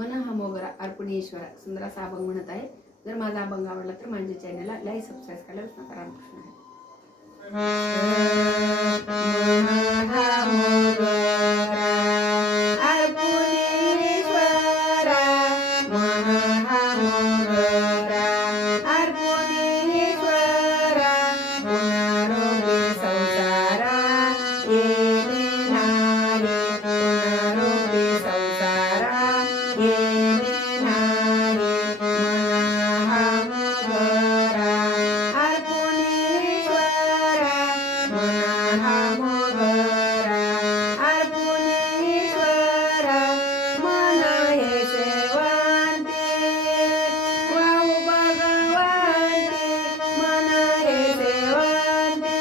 मन हा मोगरा अर्पण ईश्वरा सुंदर असा अभंग म्हणत आहे. जर माझा अभंग आवडला तर माझ्या चॅनलला लाईक सबस्क्राईब करायला विसरू नका. रामकृष्ण हरी. मन हा मोगरा अर्पण ईश्वरा, मन हा मोगरा अर्पण ईश्वरा, पुनरोपी संसारा येणे नाही, पुनरोपी संसारा येणे नाही. मन हा मोगरा अर्पण ईश्वरा, मन हा मोगरा अर्पण ईश्वरा, मन हे सेवंती वाहू भगवंती, मन हे सेवंती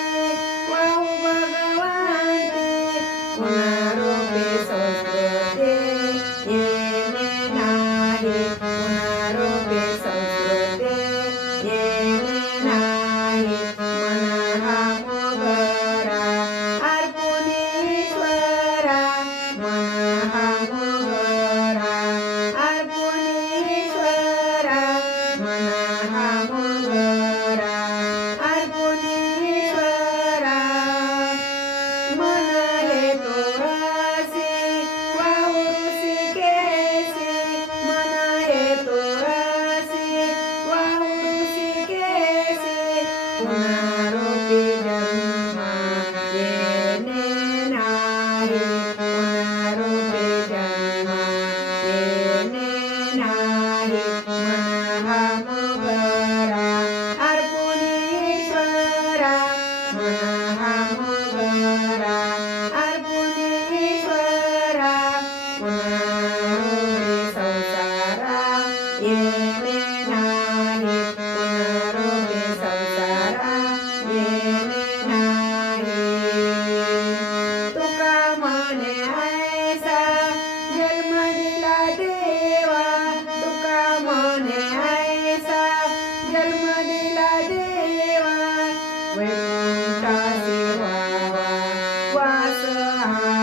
वाहू भगवंती, पुनरोपी संस्कृती येणे नाही, पुनरोपी संस्कृती येणे नाही. मन हा मोगरा अर्पण ईश्वरा, मन हा मोगरा अर्पण ईश्वरा, मन हा मोगरा अर्पण ईश्वरा, मन हे तुळसी वाहू ऋषिकेशी, मन हे तुळसी वाहू ऋषिकेशी, पुनरोपी जन्म येणे नाही, पुनरोपी जन्म येणे नाही. मन हा मोगरा अर्पण ईश्वरा, मन हा मोगरा अर्पण ईश्वरा, पुनरोपी संसारा येणे नाही, पुनरोपी संसारा येणे नाही. तुका म्हणे ऐसा जन्म दिला देवा, तुका म्हणे ऐसा जन्म दिला देवा, वैकुंठासी व्हावा वास हा,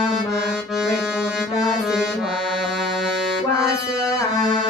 वैकुंठासी व्हावा वास हा.